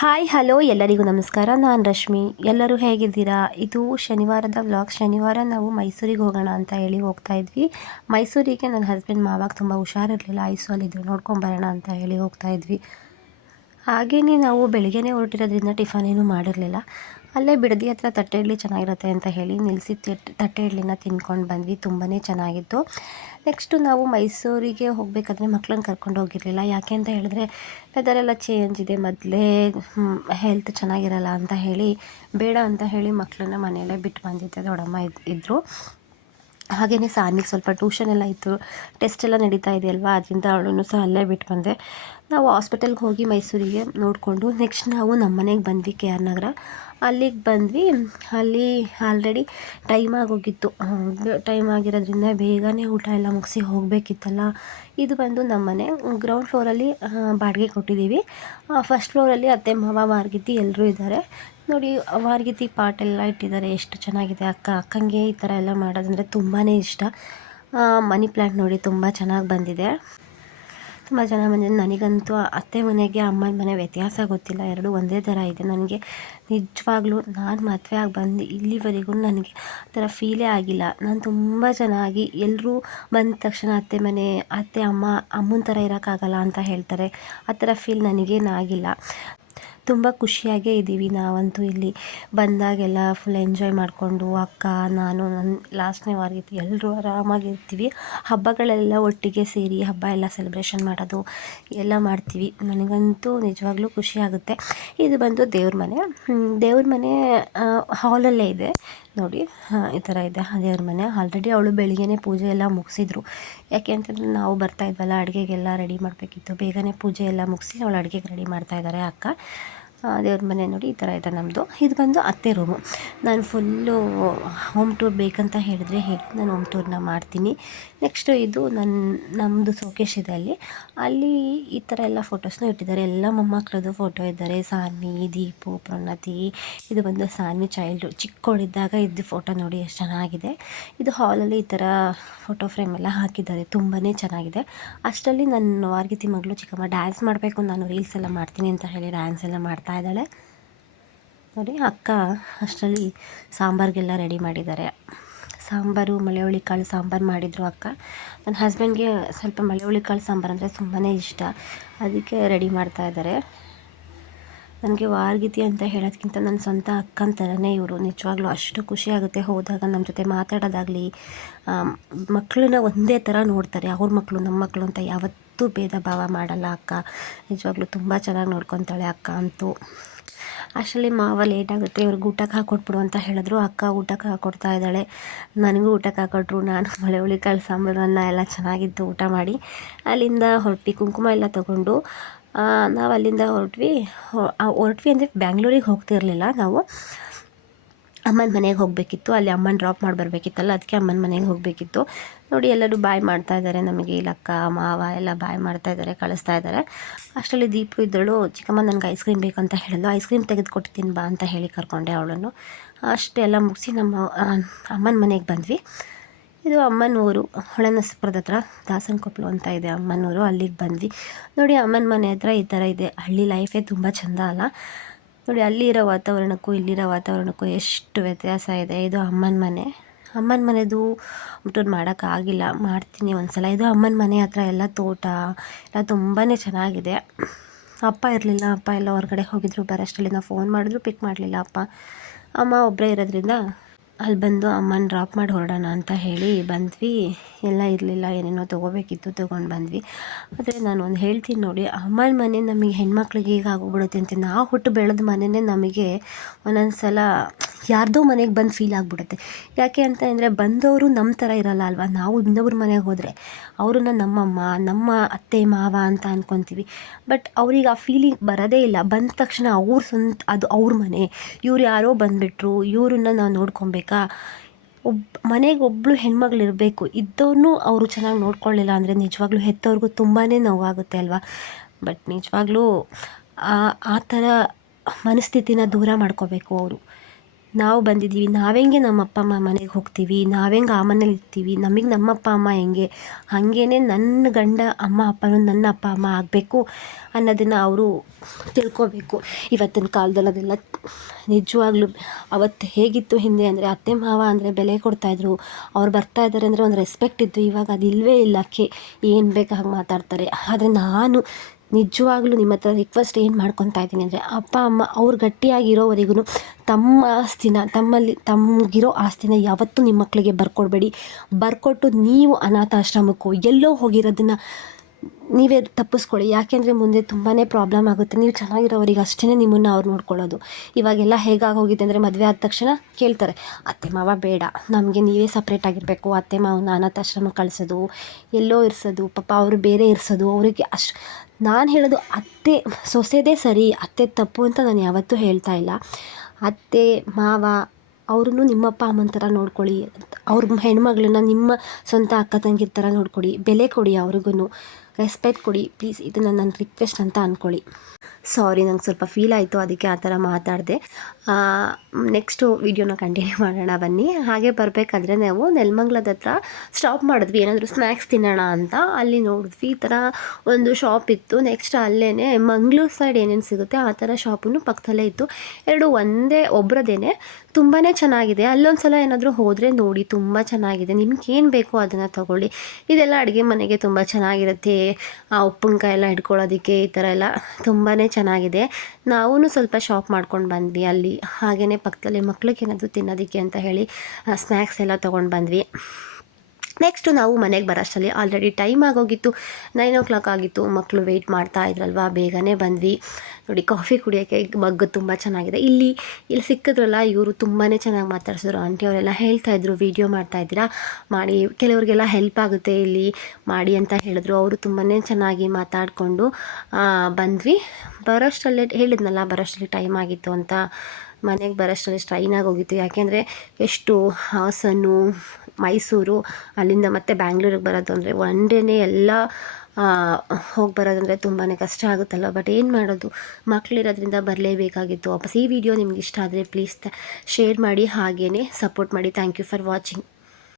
Hi, hello, ಎಲ್ಲರಿಗೂ ನಮಸ್ಕಾರ. ನಾನು ರಶ್ಮಿ. ಎಲ್ಲರೂ ಹೇಗಿದ್ದೀರಾ? ಇದು ಶನಿವಾರದ ವ್ಲಾಗ್. ಶನಿವಾರ ನಾವು ಮೈಸೂರಿಗೆ ಹೋಗೋಣ ಅಂತ ಹೇಳಿ ಹೋಗ್ತಾ ಇದ್ವಿ. ಮೈಸೂರಿಗೆ ನನ್ನ ಹಸ್ಬೆಂಡ್ ಮಾವಾಗ ತುಂಬ ಹುಷಾರಿರಲಿಲ್ಲ. ಐಸೋಲಿದ್ರು ನೋಡ್ಕೊಂಬರೋಣ ಅಂತ ಹೇಳಿ ಹೋಗ್ತಾ ಇದ್ವಿ. ಹಾಗೆಯೇ ನಾವು ಬೆಳಗ್ಗೆನೇ ಹೊರಟಿರೋದ್ರಿಂದ ಟಿಫನ್ ಏನೂ ಮಾಡಿರಲಿಲ್ಲ. ಅಲ್ಲೇ ಬಿಡದಿ ಹತ್ರ ತಟ್ಟೆ ಇಡ್ಲಿ ಚೆನ್ನಾಗಿರುತ್ತೆ ಅಂತ ಹೇಳಿ ನಿಲ್ಲಿಸಿ ತಟ್ಟೆ ಇಡ್ಲಿನ ತಿನ್ಕೊಂಡು ಬಂದ್ವಿ ತುಂಬಾ ಚೆನ್ನಾಗಿತ್ತು. ನೆಕ್ಸ್ಟು ನಾವು ಮೈಸೂರಿಗೆ ಹೋಗಬೇಕಾದ್ರೆ ಮಕ್ಳನ್ನ ಕರ್ಕೊಂಡು ಹೋಗಿರಲಿಲ್ಲ. ಯಾಕೆ ಅಂತ ಹೇಳಿದ್ರೆ ವೆದರೆಲ್ಲ ಚೇಂಜ್ ಇದೆ, ಮೊದಲೇ ಹೆಲ್ತ್ ಚೆನ್ನಾಗಿರಲ್ಲ ಅಂತ ಹೇಳಿ, ಬೇಡ ಅಂತ ಹೇಳಿ ಮಕ್ಕಳನ್ನ ಮನೆಯಲ್ಲೇ ಬಿಟ್ಟು ಬಂದಿದ್ದೆ, ದೊಡ್ಡಮ್ಮ ಇದ್ದರು ಹಾಗೆಯೇ ಸಾನಿಗೆ ಸ್ವಲ್ಪ ಟ್ಯೂಷನ್ ಎಲ್ಲ ಇತ್ತು ಟೆಸ್ಟ್ ಎಲ್ಲ ನಡೀತಾ ಇದೆಯಲ್ವಾ ಅದರಿಂದ ಅವಳನ್ನು ಸಹ ಅಲ್ಲೇ ಬಿಟ್ಟು ಬಂದೆ. ನಾವು ಹಾಸ್ಪಿಟಲ್ಗೆ ಹೋಗಿ ಮೈಸೂರಿಗೆ ನೋಡಿಕೊಂಡು ನೆಕ್ಸ್ಟ್ ನಾವು ನಮ್ಮ ಮನೆಗೆ ಬಂದ್ವಿ ಕೆ ಆರ್ ನಗರ. ಅಲ್ಲಿಗೆ ಬಂದ್ವಿ, ಅಲ್ಲಿ ಆಲ್ರೆಡಿ ಟೈಮ್ ಆಗೋಗಿತ್ತು. ಟೈಮ್ ಆಗಿರೋದ್ರಿಂದ ಬೇಗನೆ ಊಟ ಎಲ್ಲ ಮುಗಿಸಿ ಹೋಗಬೇಕಿತ್ತಲ್ಲ? ಇದು ಬಂದು ನಮ್ಮ ಮನೆ ಗ್ರೌಂಡ್ ಫ್ಲೋರಲ್ಲಿ ಬಾಡಿಗೆ ಕೊಟ್ಟಿದ್ದೀವಿ. ಫಸ್ಟ್ ಫ್ಲೋರಲ್ಲಿ ಅತ್ತೆ ಮಾವ ಮಾರ್ಗಿತಿ ಎಲ್ಲರೂ ಇದ್ದಾರೆ. ನೋಡಿ ವಾರ್ಗಿತಿ ಪಾಟೆಲ್ಲ ಇಟ್ಟಿದ್ದಾರೆ. ಎಷ್ಟು ಚೆನ್ನಾಗಿದೆ ಅಕ್ಕ. ಅಕ್ಕಂಗೆ ಈ ಥರ ಎಲ್ಲ ಮಾಡೋದಂದರೆ ತುಂಬಾ ಇಷ್ಟ. ಮನಿ ಪ್ಲ್ಯಾಂಟ್ ನೋಡಿ, ತುಂಬ ಚೆನ್ನಾಗಿ ಬಂದಿದೆ. ತುಂಬ ಚೆನ್ನಾಗಿ ಬಂದಿದೆ. ನನಗಂತೂ ಅತ್ತೆ ಮನೆಗೆ, ಅಮ್ಮನ ಮನೆ ವ್ಯತ್ಯಾಸ ಗೊತ್ತಿಲ್ಲ. ಎರಡೂ ಒಂದೇ ಥರ ಇದೆ. ನನಗೆ ನಿಜವಾಗ್ಲೂ ನಾನು ಮದುವೆ ಆಗಿ ಬಂದು ಇಲ್ಲಿವರೆಗೂ ನನಗೆ ಆ ಥರ ಫೀಲೇ ಆಗಿಲ್ಲ. ನಾನು ತುಂಬ ಚೆನ್ನಾಗಿ ಎಲ್ಲರೂ ಬಂದ ತಕ್ಷಣ ಅತ್ತೆ ಮನೆ, ಅತ್ತೆ ಅಮ್ಮ ಅಮ್ಮನ ಥರ ಇರೋಕ್ಕಾಗಲ್ಲ ಅಂತ ಹೇಳ್ತಾರೆ. ಆ ಥರ ಫೀಲ್ ನನಗೇನು ಆಗಿಲ್ಲ. ತುಂಬ ಖುಷಿಯಾಗೇ ಇದ್ದೀವಿ ನಾವಂತೂ ಇಲ್ಲಿ ಬಂದಾಗೆಲ್ಲ ಫುಲ್ ಎಂಜಾಯ್ ಮಾಡಿಕೊಂಡು ಅಕ್ಕ, ನಾನು ನನ್ನ ಲಾಸ್ಟ್ನೇ ವಾರಗಿತ್ತು ಎಲ್ಲರೂ ಆರಾಮಾಗಿರ್ತೀವಿ. ಹಬ್ಬಗಳೆಲ್ಲ ಒಟ್ಟಿಗೆ ಸೇರಿ ಹಬ್ಬ ಎಲ್ಲ ಸೆಲೆಬ್ರೇಷನ್ ಮಾಡೋದು ಎಲ್ಲ ಮಾಡ್ತೀವಿ. ನನಗಂತೂ ನಿಜವಾಗ್ಲೂ ಖುಷಿ ಆಗುತ್ತೆ. ಇದು ಬಂದು ದೇವ್ರ ಮನೆ. ದೇವ್ರ ಮನೆ ಹಾಲಲ್ಲೇ ಇದೆ. ನೋಡಿ. ಈ ಥರ ಇದೆ. ದೇವ್ರ ಮನೆ. ಆಲ್ರೆಡಿ ಅವಳು ಬೆಳಿಗ್ಗೆ ಪೂಜೆ ಎಲ್ಲ ಮುಗಿಸಿದ್ರು. ಯಾಕೆ ಅಂತಂದ್ರೆ ನಾವು ಬರ್ತಾ ಇದ್ವಲ್ಲ, ಅಡುಗೆಗೆಲ್ಲ ರೆಡಿ ಮಾಡಬೇಕಿತ್ತು. ಬೇಗನೆ ಪೂಜೆ ಎಲ್ಲ ಮುಗಿಸಿ ಅವಳು ಅಡುಗೆಗೆ ರೆಡಿ ಮಾಡ್ತಾ ಇದ್ದಾರೆ ಅಕ್ಕ. ದೇವ್ರ ಮನೆ ನೋಡಿ ಈ ಥರ ಇದೆ ನಮ್ಮದು ಇದು ಬಂದು ಅತ್ತೆ ರೂಮು ನಾನು ಫುಲ್ಲು ಹೋಮ್ ಟೂರ್ ಬೇಕಂತ ಹೇಳಿದ್ರೆ ಹೇಳಿ, ನಾನು ಹೋಮ್ ಟೂರ್ನ ಮಾಡ್ತೀನಿ. ನೆಕ್ಸ್ಟು ಇದು ನನ್ನ ನಮ್ಮದು ಸೋಕೇಶ್ ಇದೆ ಅಲ್ಲಿ. ಅಲ್ಲಿ ಈ ಥರ ಎಲ್ಲ ಫೋಟೋಸ್ನ ಇಟ್ಟಿದ್ದಾರೆ. ಎಲ್ಲ ಮೊಮ್ಮಕ್ಕಳದು ಫೋಟೋ ಇದ್ದಾರೆ. ಸಾನ್ವಿ, ದೀಪು, ಪ್ರಣತಿ. ಇದು ಬಂದು ಸಾನ್ವಿ ಚೈಲ್ಡು ಚಿಕ್ಕವಳಿದ್ದಾಗ ಇದ್ದು ಫೋಟೋ ನೋಡಿ ಎಷ್ಟು ಚೆನ್ನಾಗಿದೆ. ಇದು ಹಾಲಲ್ಲಿ ಈ ಥರ ಫೋಟೋ ಫ್ರೇಮ್ ಎಲ್ಲ ಹಾಕಿದ್ದಾರೆ. ತುಂಬಾ ಚೆನ್ನಾಗಿದೆ. ಅಷ್ಟರಲ್ಲಿ ನನ್ನ ವಾರ್ಗಿತಿ ಮಗಳು ಚಿಕ್ಕಮ್ಮ ಡ್ಯಾನ್ಸ್ ಮಾಡಬೇಕು, ನಾನು ರೀಲ್ಸ್ ಎಲ್ಲ ಮಾಡ್ತೀನಿ ಅಂತ ಹೇಳಿ ಡ್ಯಾನ್ಸ್ ಎಲ್ಲ ಮಾಡ್ತಾ ಮಾಡ್ತಾ ಇದ್ದಾಳೆ. ನೋಡಿ, ಅಕ್ಕ ಅಷ್ಟರಲ್ಲಿ ಸಾಂಬಾರಿಗೆಲ್ಲ ರೆಡಿ ಮಾಡಿದ್ದಾರೆ. ಸಾಂಬಾರು ಮಳೆಹುಳಿ ಕಾಳು ಸಾಂಬಾರು ಮಾಡಿದರು ಅಕ್ಕ. ನನ್ನ ಹಸ್ಬೆಂಡ್ಗೆ ಸ್ವಲ್ಪ ಮಳೆಹುಳಿ ಕಾಳು ಸಾಂಬಾರು ಅಂದರೆ ತುಂಬಾ ಇಷ್ಟ. ಅದಕ್ಕೆ ರೆಡಿ ಮಾಡ್ತಾ ಇದ್ದಾರೆ. ನನಗೆ ವಾರ್ಗಿತಿ ಅಂತ ಹೇಳೋದಕ್ಕಿಂತ ನನ್ನ ಸ್ವಂತ ಅಕ್ಕನ ಥರನೇ ಇವರು. ನಿಜವಾಗ್ಲೂ ಅಷ್ಟು ಖುಷಿ ಆಗುತ್ತೆ ಹೋದಾಗ ನಮ್ಮ ಜೊತೆ ಮಾತಾಡೋದಾಗಲಿ. ಮಕ್ಕಳನ್ನ ಒಂದೇ ಥರ ನೋಡ್ತಾರೆ. ಅವ್ರ ಮಕ್ಕಳು ನಮ್ಮ ಮಕ್ಕಳು ಅಂತ ಯಾವತ್ತೂ ಭೇದ ಭಾವ ಮಾಡಲ್ಲ ಅಕ್ಕ. ನಿಜವಾಗ್ಲೂ ತುಂಬ ಚೆನ್ನಾಗಿ ನೋಡ್ಕೊತಾಳೆ ಅಕ್ಕ ಅಂತೂ. ಅಷ್ಟರಲ್ಲಿ ಮಾವ ಲೇಟ್ ಆಗುತ್ತೆ. ಇವ್ರಿಗೆ ಊಟಕ್ಕೆ ಹಾಕ್ಕೊಟ್ಬಿಡು ಅಂತ ಹೇಳಿದ್ರು. ಅಕ್ಕ ಊಟಕ್ಕೆ ಹಾಕ್ಕೊಡ್ತಾ ಇದ್ದಾಳೆ. ನನಗೂ ಊಟಕ್ಕೆ ಹಾಕೊಟ್ರು. ನಾನು ಮಳೆ ಹುಳಿ ಕಾಳು ಸಾಂಬಾರು ಅನ್ನ ಎಲ್ಲ ಚೆನ್ನಾಗಿತ್ತು ಊಟ ಮಾಡಿ. ಅಲ್ಲಿಂದ ಹೊರಟಿ ಕುಂಕುಮ ಎಲ್ಲ ತೊಗೊಂಡು ನಾವು ಅಲ್ಲಿಂದ ಹೊರಟ್ವಿ. ಹೊರಟ್ವಿ ಅಂದರೆ ಬ್ಯಾಂಗ್ಳೂರಿಗೆ ಹೋಗ್ತಿರಲಿಲ್ಲ ನಾವು. ಅಮ್ಮನ ಮನೆಗೆ ಹೋಗಬೇಕಿತ್ತು. ಅಲ್ಲಿ ಅಮ್ಮನ ಡ್ರಾಪ್ ಮಾಡಿ ಬರಬೇಕಿತ್ತಲ್ಲ ಅದಕ್ಕೆ ಅಮ್ಮನ ಮನೆಗೆ ಹೋಗಬೇಕಿತ್ತು. ನೋಡಿ ಎಲ್ಲರೂ ಬಾಯ್ ಮಾಡ್ತಾ ಇದ್ದಾರೆ ನಮಗೆ ಇಲ್ಲಕ್ಕ ಮಾವ ಎಲ್ಲ ಬಾಯ್ ಮಾಡ್ತಾ ಇದ್ದಾರೆ ಕಳಿಸ್ತಾ ಇದ್ದಾರೆ ಅಷ್ಟರಲ್ಲಿ ದೀಪು ಇದ್ದಳು, ಚಿಕ್ಕಮ್ಮ, ನನಗೆ ಐಸ್ ಕ್ರೀಮ್ ಬೇಕಂತ ಹೇಳಿದ್ಲು. ಐಸ್ ಕ್ರೀಮ್ ತೆಗೆದುಕೊಟ್ಟಿದ್ದೀನಿ ಬಾ ಅಂತ ಹೇಳಿ ಕರ್ಕೊಂಡೆ ಅವಳನ್ನು. ಅಷ್ಟೆಲ್ಲ ಮುಗಿಸಿ ನಮ್ಮ ಅಮ್ಮನ ಮನೆಗೆ ಬಂದ್ವಿ. ಇದು ಅಮ್ಮನೂರು, ಹೊಳೆನಸಪುರದ ಹತ್ರ ದಾಸನಕೊಪ್ಪಲು ಅಂತ ಇದೆ ಅಮ್ಮನೂರು, ಅಲ್ಲಿಗೆ ಬಂದ್ವಿ. ನೋಡಿ ಅಮ್ಮನ ಮನೆ ಹತ್ರ ಈ ಥರ ಇದೆ. ಹಳ್ಳಿ ಲೈಫೇ ತುಂಬ ಚೆಂದ ಅಲ್ಲ. ನೋಡಿ ಅಲ್ಲಿರೋ ವಾತಾವರಣಕ್ಕೂ ಇಲ್ಲಿರೋ ವಾತಾವರಣಕ್ಕೂ ಎಷ್ಟು ವ್ಯತ್ಯಾಸ ಇದೆ. ಇದು ಅಮ್ಮನ ಮನೆ. ಅಮ್ಮನ ಮನೆದು ಊಟದ್ದು ಮಾಡೋಕ್ಕಾಗಿಲ್ಲ ಮಾಡ್ತೀನಿ ಒಂದು ಸಲ ಇದು ಅಮ್ಮನ ಮನೆ ಹತ್ರ ಎಲ್ಲ ತೋಟ, ಎಲ್ಲ ತುಂಬಾ ಚೆನ್ನಾಗಿದೆ. ಅಪ್ಪ ಇರಲಿಲ್ಲ. ಅಪ್ಪ ಎಲ್ಲ ಹೊರಗಡೆ ಹೋಗಿದ್ರು. ಬರೋಷ್ಟರಲ್ಲಿ ನಾವು ಫೋನ್ ಮಾಡಿದ್ರು. ಪಿಕ್ ಮಾಡಲಿಲ್ಲ ಅಪ್ಪ. ಅಮ್ಮ ಒಬ್ಬರೇ ಇರೋದ್ರಿಂದ ಅಲ್ಲಿ ಬಂದು ಅಮ್ಮನ ಡ್ರಾಪ್ ಮಾಡಿ ಹೊರಡೋಣ ಅಂತ ಹೇಳಿ ಬಂದ್ವಿ. ಎಲ್ಲ ಇರಲಿಲ್ಲ, ಏನೇನೋ ತೊಗೋಬೇಕಿತ್ತು ತೊಗೊಂಡು ಬಂದ್ವಿ. ಆದರೆ ನಾನು ಒಂದು ಹೇಳ್ತೀನಿ ನೋಡಿ, ಅಮ್ಮನ ಮನೆ ನಮಗೆ ಹೆಣ್ಮಕ್ಳಿಗೆ ಈಗ ಆಗೋಗ್ಬಿಡುತ್ತೆ ಅಂತ. ನಾವು ಹುಟ್ಟು ಬೆಳೆದ ಮನೆಯೇ ನಮಗೆ ಒಂದೊಂದು ಸಲ ಯಾರ್ದೋ ಮನೆಗೆ ಬಂದು ಫೀಲ್ ಆಗಿಬಿಡುತ್ತೆ. ಯಾಕೆ ಅಂತ ಅಂದರೆ ಬಂದವರು ನಮ್ಮ ಥರ ಇರಲ್ಲ ಅಲ್ವಾ? ನಾವು ಇನ್ನೊಬ್ರ ಮನೆಗೆ ಹೋದರೆ ಅವ್ರನ್ನ ನಮ್ಮಮ್ಮ, ನಮ್ಮ ಅತ್ತೆ, ಮಾವ ಅಂತ ಅಂದ್ಕೊತೀವಿ ಬಟ್ ಅವ್ರಿಗೆ ಆ ಫೀಲಿಂಗ್ ಬರೋದೇ ಇಲ್ಲ. ಬಂದ ತಕ್ಷಣ ಅವ್ರ ಸ್ವಂತ, ಅದು ಅವ್ರ ಮನೆ. ಇವ್ರು ಯಾರೋ ಬಂದುಬಿಟ್ರು, ಇವ್ರನ್ನ ನಾವು ನೋಡ್ಕೊಬೇಕಾ. ಒಬ್ಬ ಮನೆಗೆ ಒಬ್ಬಳು ಹೆಣ್ಮಗಳು ಇರಬೇಕು ಇದ್ದವ್ರನ್ನೂ ಅವರು ಚೆನ್ನಾಗಿ ನೋಡ್ಕೊಳ್ಳಿಲ್ಲ ಅಂದರೆ ನಿಜವಾಗ್ಲೂ ಹೆತ್ತವ್ರಿಗೂ ತುಂಬಾ ನೋವಾಗುತ್ತೆ ಅಲ್ವಾ? ಬಟ್ ನಿಜವಾಗ್ಲೂ ಆ ಥರ ಮನಸ್ಥಿತಿನ ದೂರ ಮಾಡ್ಕೋಬೇಕು ಅವರು. ನಾವು ಬಂದಿದ್ದೀವಿ, ನಾವೆಂಗೆ ನಮ್ಮ ಅಪ್ಪ ಅಮ್ಮ ಮನೆಗೆ ಹೋಗ್ತೀವಿ, ನಾವೆಂಗೆ ಆ ಮನೇಲಿ ಇರ್ತೀವಿ, ನಮಗೆ ನಮ್ಮ ಅಪ್ಪ ಅಮ್ಮ ಹೆಂಗೆ? ಹಾಗೇ ನನ್ನ ಗಂಡ ಅಮ್ಮ ಅಪ್ಪನೂ ನನ್ನ ಅಪ್ಪ ಅಮ್ಮ ಆಗಬೇಕು ಅನ್ನೋದನ್ನು ಅವರು ತಿಳ್ಕೊಬೇಕು. ಇವತ್ತಿನ ಕಾಲದಲ್ಲಿ ಅದೆಲ್ಲ ನಿಜವಾಗ್ಲೂ ಅವತ್ತು ಹೇಗಿತ್ತು ಹಿಂದೆ ಅಂದರೆ ಅತ್ತೆ ಮಾವ ಅಂದರೆ ಬೆಲೆ ಕೊಡ್ತಾಯಿದ್ರು ಅವ್ರು ಬರ್ತಾ ಇದ್ದಾರೆ ಅಂದರೆ ಒಂದು ರೆಸ್ಪೆಕ್ಟ್ ಇತ್ತು, ಇವಾಗ ಅದು ಇಲ್ಲವೇ ಇಲ್ಲ. ಕೆ ಏನು ಬೇಕಾಗಿ ಮಾತಾಡ್ತಾರೆ. ಆದರೆ ನಾನು ನಿಜವಾಗ್ಲೂ ನಿಮ್ಮ ಹತ್ರ ರಿಕ್ವೆಸ್ಟ್ ಏನು ಮಾಡ್ಕೊತಾ ಇದ್ದೀನಿ ಅಂದರೆ, ಅಪ್ಪ, ಅಮ್ಮ ಅವ್ರು ಗಟ್ಟಿಯಾಗಿರೋವರೆಗೂ ತಮ್ಮ ಆಸ್ತಿನ, ತಮ್ಮಲ್ಲಿ, ತಮಗಿರೋ ಆಸ್ತಿನ ಯಾವತ್ತೂ ನಿಮ್ಮ ಮಕ್ಕಳಿಗೆ ಬರ್ಕೊಡ್ಬೇಡಿ. ಬರ್ಕೊಟ್ಟು ನೀವು ಅನಾಥಾಶ್ರಮಕ್ಕೂ ಎಲ್ಲೋ ಹೋಗಿರೋದನ್ನು ನೀವೇ ತಪ್ಪಿಸ್ಕೊಳ್ಳಿ. ಯಾಕೆಂದರೆ ಮುಂದೆ ತುಂಬಾ ಪ್ರಾಬ್ಲಮ್ ಆಗುತ್ತೆ. ನೀವು ಚೆನ್ನಾಗಿರೋವರಿಗೆ ಅಷ್ಟೇ ನಿಮ್ಮನ್ನು ಅವ್ರು ನೋಡ್ಕೊಳ್ಳೋದು. ಇವಾಗೆಲ್ಲ ಹೇಗಾಗೋಗಿದೆ ಅಂದರೆ ಮದುವೆ ಆದ ತಕ್ಷಣ ಕೇಳ್ತಾರೆ, ಅತ್ತೆ ಮಾವ ಬೇಡ. ನಮಗೆ ನೀವೇ ಸಪ್ರೇಟಾಗಿರಬೇಕು ಅತ್ತೆ ಮಾವನ ಅನಾಥಾಶ್ರಮ ಕಳಿಸೋದು, ಎಲ್ಲೋ ಇರಿಸೋದು, ಪಾಪ ಅವರು ಬೇರೆ ಇರಿಸೋದು. ಅವರಿಗೆ ಅಷ್ಟು ನಾನು ಹೇಳೋದು ಅತ್ತೆ ಸೊಸೆದೇ ಸರಿ, ಅತ್ತೆ ತಪ್ಪು ಅಂತ ನಾನು ಯಾವತ್ತೂ ಹೇಳ್ತಾ ಇಲ್ಲ. ಅತ್ತೆ, ಮಾವ, ಅವ್ರನ್ನೂ ನಿಮ್ಮಪ್ಪ, ಅಮ್ಮನ ಥರ ನೋಡ್ಕೊಳ್ಳಿ. ಅವ್ರ ಹೆಣ್ಮಗಳನ್ನ ನಿಮ್ಮ ಸ್ವಂತ ಅಕ್ಕ ತಂಗಿರ ಥರ ನೋಡ್ಕೊಳ್ಳಿ ಬೆಲೆ ಕೊಡಿ ಅವ್ರಿಗೂ ರೆಸ್ಪೆಕ್ಟ್ ಕೊಡಿ. ಪ್ಲೀಸ್ ಇದು ನನ್ನ ರಿಕ್ವೆಸ್ಟ್ ಅಂತ ಅಂದ್ಕೊಳ್ಳಿ ಸಾರಿ ನಂಗೆ ಸ್ವಲ್ಪ ಫೀಲ್ ಆಯಿತು. ಅದಕ್ಕೆ ಆ ಥರ ಮಾತಾಡಿದೆ. ನೆಕ್ಸ್ಟು ವೀಡಿಯೋನ ಕಂಟಿನ್ಯೂ ಮಾಡೋಣ ಬನ್ನಿ. ಹಾಗೆ ಬರಬೇಕಾದ್ರೆ ನಾವು ನೆಲಮಂಗ್ಲದ ಹತ್ರ ಸ್ಟಾಪ್ ಮಾಡಿದ್ವಿ. ಏನಾದರೂ ಸ್ನ್ಯಾಕ್ಸ್ ತಿನ್ನೋಣ ಅಂತ. ಅಲ್ಲಿ ನೋಡಿದ್ವಿ, ಈ ಥರ ಒಂದು ಶಾಪ್ ಇತ್ತು. ನೆಕ್ಸ್ಟ್ ಅಲ್ಲೇ ಮಂಗ್ಳೂರು ಸೈಡ್ ಏನೇನು ಸಿಗುತ್ತೆ, ಆ ಥರ ಶಾಪನ್ನು ಪಕ್ಕದಲ್ಲೇ ಇತ್ತು. ಎರಡು ಒಂದೇ, ಒಬ್ರದೇನೆ. ತುಂಬಾ ಚೆನ್ನಾಗಿದೆ. ಅಲ್ಲೊಂದು ಸಲ ಏನಾದರೂ ಹೋದರೆ ನೋಡಿ, ತುಂಬ ಚೆನ್ನಾಗಿದೆ. ನಿಮ್ಗೆ ಏನು ಬೇಕೋ ಅದನ್ನು ತಗೊಳ್ಳಿ. ಇದೆಲ್ಲ ಅಡುಗೆ ಮನೆಗೆ ತುಂಬ ಚೆನ್ನಾಗಿರುತ್ತೆ. ಆ ಉಪ್ಪಿನಕಾಯಿ ಎಲ್ಲ ಹಿಡ್ಕೊಳ್ಳೋದಕ್ಕೆ ಈ ಥರ ಎಲ್ಲ ತುಂಬಾ ಚೆನ್ನಾಗಿದೆ. ನಾವೂ ಸ್ವಲ್ಪ ಶಾಪ್ ಮಾಡ್ಕೊಂಡು ಬಂದ್ವಿ ಅಲ್ಲಿ. ಹಾಗೆಯೇ ಪಕ್ಕದಲ್ಲಿ ಮಕ್ಳಿಗೆ ಏನಾದರೂ ತಿನ್ನೋದಕ್ಕೆ ಅಂತ ಹೇಳಿ ಸ್ನ್ಯಾಕ್ಸ್ ಎಲ್ಲ ತೊಗೊಂಡು ಬಂದ್ವಿ. ನೆಕ್ಸ್ಟು ನಾವು ಮನೆಗೆ ಬರೋಷ್ಟರಲ್ಲಿ ಆಲ್ರೆಡಿ ಟೈಮ್ ಆಗೋಗಿತ್ತು. ನೈನ್ ಓ ಕ್ಲಾಕ್ ಆಗಿತ್ತು. ಮಕ್ಕಳು ವೆಯ್ಟ್ ಮಾಡ್ತಾ ಇದ್ರಲ್ವಾ? ಬೇಗನೆ ಬಂದ್ವಿ. ನೋಡಿ ಕಾಫಿ ಕುಡಿಯೋಕ್ಕೆ ಮಗ್ಗು ತುಂಬ ಚೆನ್ನಾಗಿದೆ. ಇಲ್ಲಿ ಇಲ್ಲಿ ಸಿಕ್ಕಿದ್ರಲ್ಲ, ಇವರು ತುಂಬಾ ಚೆನ್ನಾಗಿ ಮಾತಾಡ್ಸಿದ್ರು. ಆಂಟಿ ಅವರೆಲ್ಲ ಹೇಳ್ತಾ ಹೇಳ್ತಾಯಿದ್ರು ವೀಡಿಯೋ ಮಾಡ್ತಾಯಿದ್ದೀರಾ ಮಾಡಿ. ಕೆಲವರಿಗೆಲ್ಲ ಹೆಲ್ಪ್ ಆಗುತ್ತೆ ಇಲ್ಲಿ. ಮಾಡಿ ಅಂತ ಹೇಳಿದ್ರು. ಅವರು ತುಂಬಾ ಚೆನ್ನಾಗಿ ಮಾತಾಡಿಕೊಂಡು ಬಂದ್ವಿ. ಬರೋಷ್ಟರಲ್ಲೇ ಹೇಳಿದ್ನಲ್ಲ, ಬರೋಷ್ಟರಲ್ಲಿ ಟೈಮ್ ಆಗಿತ್ತು ಅಂತ. ಮನೆಗೆ ಬರೋಷ್ಟರಲ್ಲಿ ಸ್ಟ್ರೈನ್ ಆಗೋಗಿತ್ತು. ಯಾಕೆಂದರೆ, ಎಷ್ಟು ಹಾಸನು ಮೈಸೂರು, ಅಲ್ಲಿಂದ ಮತ್ತೆ ಬ್ಯಾಂಗ್ಳೂರಿಗೆ ಬರೋದು ಅಂದರೆ ಒನ್ ಡೇನೇ ಎಲ್ಲ ಹೋಗಿ ಬರೋದಂದರೆ ತುಂಬಾ ಕಷ್ಟ ಆಗುತ್ತಲ್ಲ ಬಟ್ ಏನು ಮಾಡೋದು? ಮಕ್ಕಳಿರೋದ್ರಿಂದ ಬರಲೇಬೇಕಾಗಿತ್ತು. ವಾಪಸ್ ಈ ವಿಡಿಯೋ ನಿಮ್ಗೆ ಇಷ್ಟ ಆದರೆ ಪ್ಲೀಸ್ ಶೇರ್ ಮಾಡಿ ಹಾಗೇ ಸಪೋರ್ಟ್ ಮಾಡಿ. Thank you for watching